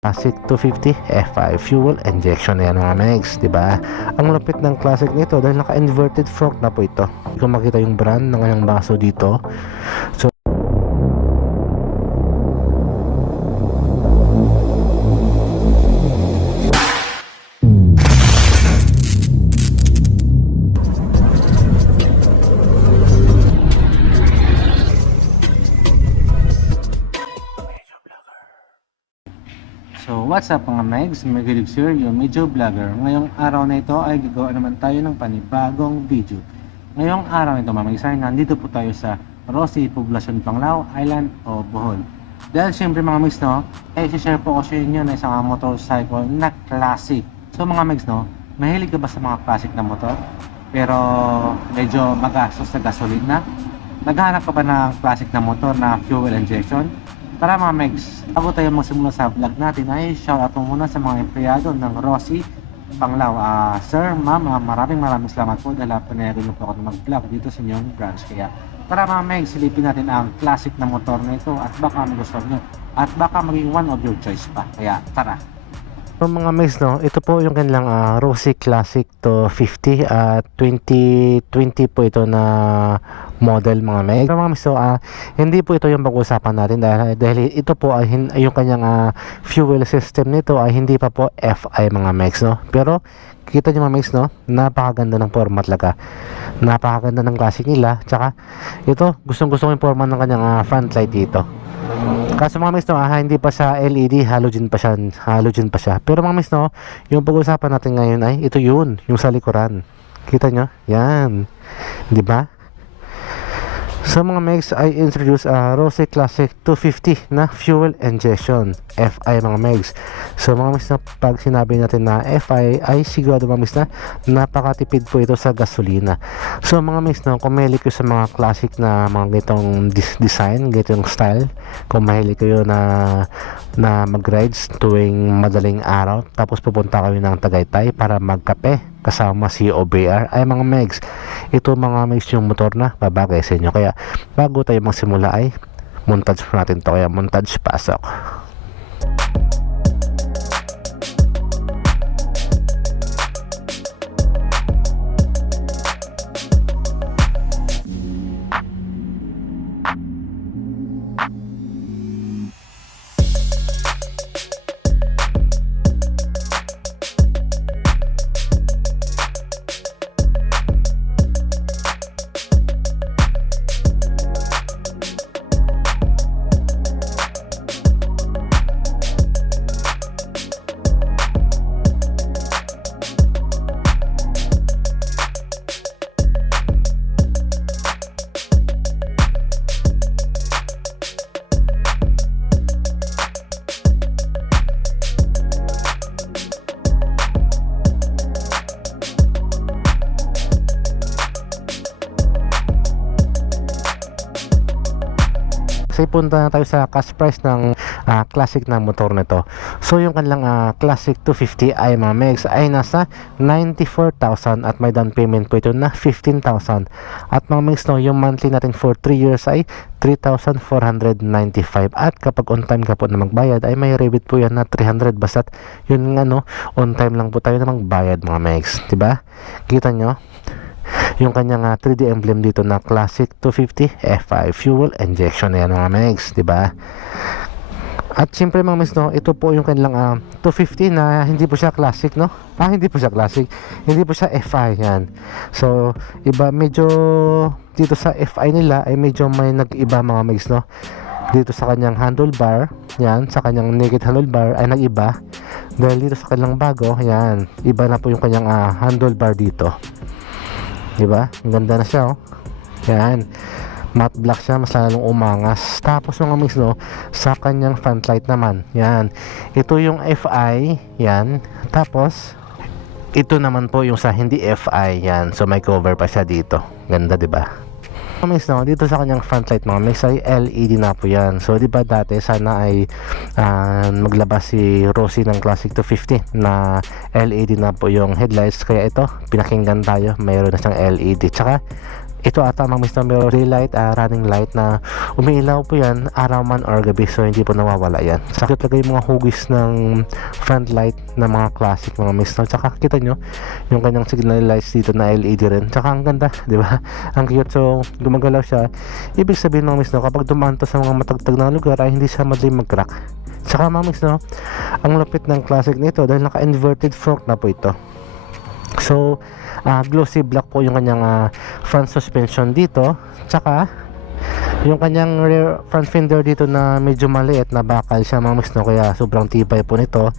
Classic 250 F5 fuel injection yan mga megs, di ba? Ang lupit ng Classic nito dahil naka-inverted fork na po ito. Kung makita yung brand ng kanyang baso dito. So what's up mga megs, Megilig sir, yung medyo vlogger. Ngayong araw na ito ay gagawa naman tayo ng panibagong video. Ngayong araw na ito mga megs, nandito po tayo sa Rosie, Poblacion, Panglao Island o Bohol. Dahil syempre mga megs no, ay share po ko sa inyo na isang motorcycle na classic. So mga megs no, mahilig ka ba sa mga classic na motor? Pero medyo magastos sa gasolina? Naghahanap ka ba ng classic na motor na fuel injection? Tara mga megs, bago tayo magsimula sa vlog natin ay shoutout mo muna sa mga empleyado ng Rosie, Panglao. Sir, ma'am, maraming salamat po dahil pinayagan niyo po ako na mag-vlog dito sa inyong branch. Kaya tara mga megs, silipin natin ang classic na motor na ito at baka magustuhan nyo at baka maging one of your choice pa. Kaya tara! So mga megs no, ito po yung kanilang Rosie Classic 250 at 2020 po ito na model mga megs. Pero mga megs, so, hindi po ito yung pag-usapan natin dahil ito po ay yung kanyang fuel system nito ay hindi pa po FI mga megs no. Pero kita nyo mga megs no, napakaganda ng format talaga. Napakaganda ng classic nila. Tsaka ito, gustong-gusto ko yung format ng kanyang front light dito. Kaso mga miss no, hindi pa siya LED, halogen pa siya. Pero mga miss no, yung pag-usapan natin ngayon ay ito yung sa likuran. Kita nyo? Yan. Di ba? So mga megs, I introduce Rosie Classic 250 na fuel injection FI mga megs. So mga megs, pag sinabi natin na FI ay sigurado mga megs na napakatipid po ito sa gasolina. So mga megs, kung mahilig kayo sa mga classic na mga ganitong design, ganitong style, kung mahilig kayo na mag-rides tuwing madaling araw tapos pupunta kayo ng Tagaytay para magkape kasama si OBR, ay mga megs, ito mga megs yung motor na babagay sa inyo. Kaya bago tayo magsimula ay montage natin to, kaya montage pasok. Punta na tayo sa cash price ng classic na motor nito. So yung kanilang classic 250 ay mga megs ay nasa 94,000 at may down payment po ito na 15,000. At mga megs no, yung monthly natin for 3 years ay 3,495. At kapag on time ka po na magbayad ay may rebate po yan na 300. Basta't yun nga no, on time lang po tayo na magbayad mga megs, diba? Kita nyo yung kanyang 3D emblem dito na Classic 250 F5 fuel injection na yan mga megs, diba? At siyempre mga megs no, ito po yung kanilang 250 na hindi po siya classic no. Hindi po siya classic, hindi po siya FI yan. So iba, medyo dito sa FI nila ay medyo may nag-iba mga megs no. Dito sa kanyang handlebar, yan, sa kanyang naked handlebar ay nag-iba. Dahil dito sa kanilang bago, yan, iba na po yung kanyang handlebar dito. Diba? Ang ganda na siya oh. Yan. Matte black siya, mas lalong umangas. Tapos mga megs no, sa kanyang front light naman. Yan. Ito yung FI. Yan. Tapos ito naman po yung sa hindi FI. Yan. So may cover pa siya dito. Ganda diba? Mga megs no, dito sa kanyang front light mga megs ay LED na po yan. So diba dati sana ay maglabas si Rosie ng Classic 250 na LED na po yung headlights. Kaya ito, pinakinggan tayo, mayroon na siyang LED. Tsaka ito ata mga miss, may daylight running light na umiilaw po yan araw man or gabi, so hindi po nawawala yan. Saka talaga yung mga hugis ng front light na mga classic mga miss, no? Tsaka kita nyo yung kanyang signal lights dito na LED rin, tsaka ang ganda, di ba? Ang cute. So gumagalaw siya, ibig sabihin mga miss, no, kapag dumaan to sa mga matagtag na lugar ay hindi siya madaling mag-crack. Tsaka mga miss, no, ang lupit ng classic nito dahil naka inverted fork na po ito. So glossy black po yung kanyang front suspension dito, tsaka yung kanyang rear front fender dito na medyo maliit na bakal siya mga miss, no, kaya sobrang tibay po nito.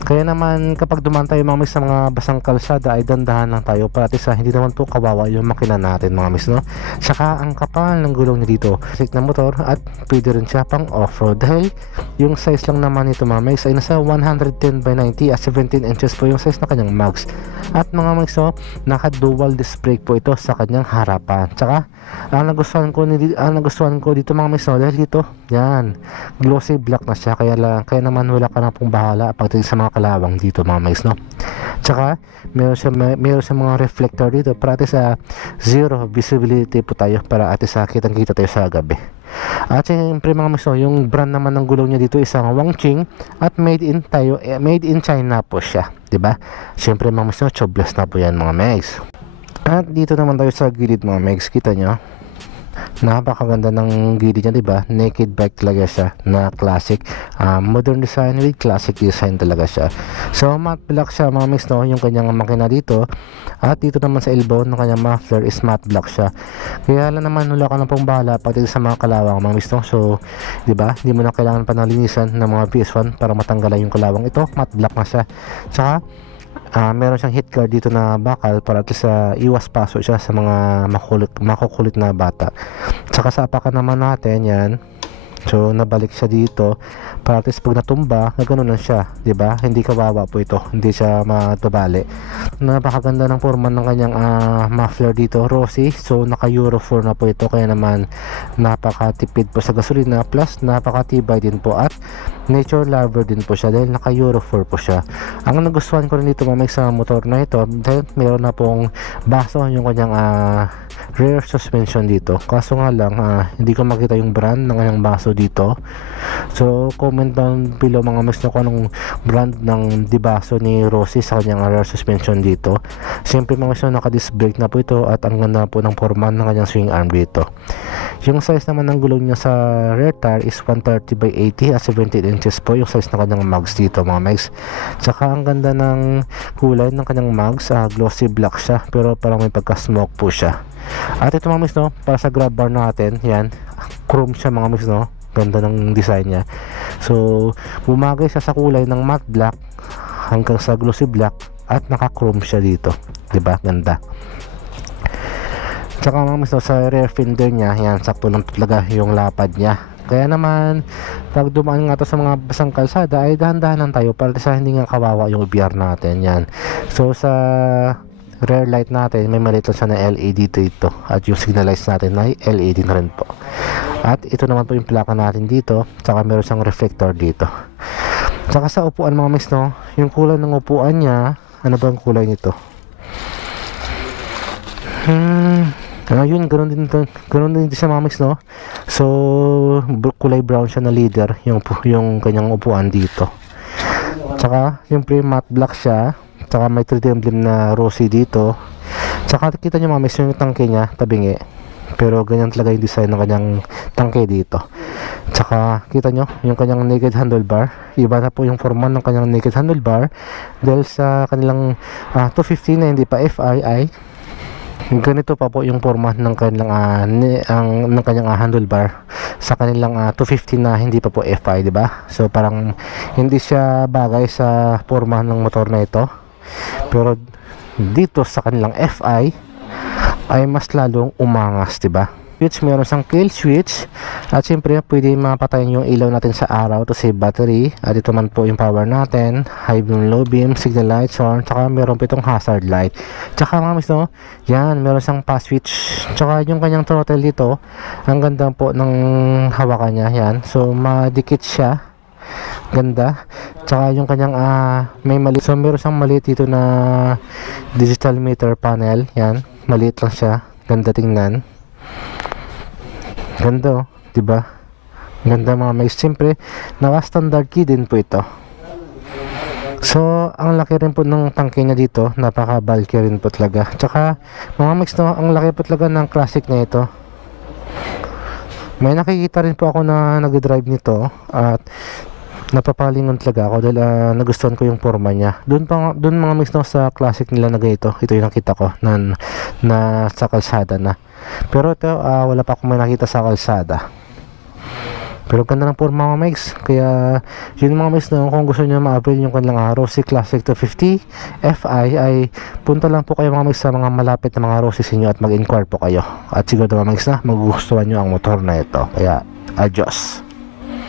Kaya naman kapag dumaan tayo mga miss sa mga basang kalsada ay dandahan lang tayo para sa hindi naman po kawawa yung makina natin mga miss, no. Saka ang kapal ng gulong niya dito, basic na motor at pwede rin siya pang off-road dahil yung size lang naman nito mga miss ay nasa 110 by 90 at 17 inches po yung size na kanyang mags. At mga miss, no, naka dual disc brake po ito sa kanyang harapan. Tsaka ang nagustuhan ko dito mga miss, no, dahil dito yan glossy black na siya, kaya naman wala ka na pong bahala pagdating sa mga kalawang dito mga miss, no. Tsaka meron siya mga reflector dito para sa zero visibility po tayo, para sa kitang kita tayo sa gabi. At siyempre mga miss, no, yung brand naman ng gulong niya dito isang Wangqing at made in China po siya, di ba? Siyempre mga miss, no, tubeless na po yan mga megs. At dito naman tayo sa gilid mga megs, kita nyo napakaganda ng gilid niya, diba? Naked bike talaga siya na classic, modern design with classic design talaga siya. So matte black siya mga miss, no, yung kanyang makina dito. At dito naman sa elbow ng kanyang muffler is matte black siya, kaya lang naman wala ka na pong bahala pati sa mga kalawang mga miss, no. So diba, hindi mo na kailangan pa nalinisan ng mga PS1 para matanggalan yung kalawang. Ito matte black na siya. Tsaka meron siyang hit guard dito na bakal para sa iwas paso siya sa mga makukulit na bata. Tsaka sa apakan naman natin yan, so nabalik siya dito para pag natumba ganoon lang siya, di ba? Hindi kawawa po ito, hindi siya matubali. Napakaganda ng forma ng kanyang muffler dito, rosy. So naka Euro 4 na po ito, kaya naman napakatipid po sa gasolina, plus napakatibay din po at nature lover din po siya dahil naka Euro 4 po siya. Ang nagustuhan ko rin dito mamay sa motor na ito dahil meron na pong baso yung kanyang rear suspension dito, kaso nga lang hindi ko makita yung brand ng kanyang baso dito. So comment down below mga miss, kung anong brand ng dibaso ni Rossi sa kanyang rear suspension dito. Siyempre mga miss, naka disc brake na po ito at ang ganda po ng forma ng kanyang swing arm dito. Yung size naman ng gulong niya sa rear tire is 130 by 80 at 17 inches po yung size ng kanyang mags dito mga miss. Tsaka ang ganda ng kulay ng kanyang mags, glossy black siya pero parang may pagka smoke po siya. At ito mga miss, no, para sa grab bar natin, yan chrome siya mga miss, no. Ganda ng design niya. So bumagay siya sa kulay ng matte black hanggang sa glossy black at naka chrome siya dito, diba? Ganda. Tsaka mga miss, no, sa rear fender niya, yan sakto lang talaga yung lapad niya. Kaya naman pag dumaan nga to sa mga basang kalsada ay dahan-dahan lang tayo para sa hindi nga kawawa yung BR natin. Yan. So sa rear light natin may maliit lang siya na LED dito at yung signal lights natin ay LED na rin po. At ito naman po yung plaka natin dito, tsaka meron siyang reflector dito. Tsaka sa upuan mga miss, no, yung kulay ng upuan niya, ano ba ang kulay nito? Yun, ganun din siya mga miss, no. So kulay brown siya na leather yung kanyang upuan dito. Tsaka siyempre matte black siya, tsaka may 3D emblem na rosy dito. Tsaka kita nyo mga miss, yung tangke niya tabingi, pero ganyan talaga yung design ng kanyang tangke dito. Tsaka kita nyo yung kanyang naked handlebar, iba na po yung forma ng kanyang naked handlebar dahil sa kanilang 250 na hindi pa FI, ganito pa po yung forma ng kanyang handlebar sa kanilang 250 na hindi pa po FI, di ba? So parang hindi siya bagay sa forma ng motor na ito. Pero dito sa kanilang FI ay mas lalong umangas, di ba? Switch, meron siyang kill switch at siyempre pwede mapatayin yung ilaw natin sa araw to save battery. At ito man po yung power natin, high beam, low beam, signal light, horn, tsaka meron po itong hazard light. Tsaka mga miss, no, yan, meron siyang pass switch. Tsaka yung kanyang throttle dito, ang ganda po ng hawakan niya, yan. So madikit siya, ganda. Tsaka yung kanyang may maliit, so meron siyang maliit dito na digital meter panel, yan, maliit lang siya. Ganda tingnan. Ganda, oh, diba? Ganda mga mais. Siyempre, naka-standard key din po ito. So, ang laki rin po ng tangke niya dito. Napaka-bulky rin po talaga. Tsaka, mga mix, no, ang laki po talaga ng classic na ito. May nakikita rin po ako na nag-drive nito. At napapalingon talaga ako dahil nagustuhan ko yung forma niya. Doon mga mix, no, sa classic nila na ganito. Ito yung nakita ko na sa kalsada na. Pero ito, wala pa akong may nakita sa kalsada. Pero ganda ng forma mga mics. Kaya yun mga mics, no, kung gusto nyo ma-avail yung kanilang Rossi Classic 250 Fi ay punta lang po kayo mga mics sa mga malapit na mga Rossi inyo at mag-inquire po kayo. At siguro mga mics na magugustuhan nyo ang motor na ito. Kaya adios.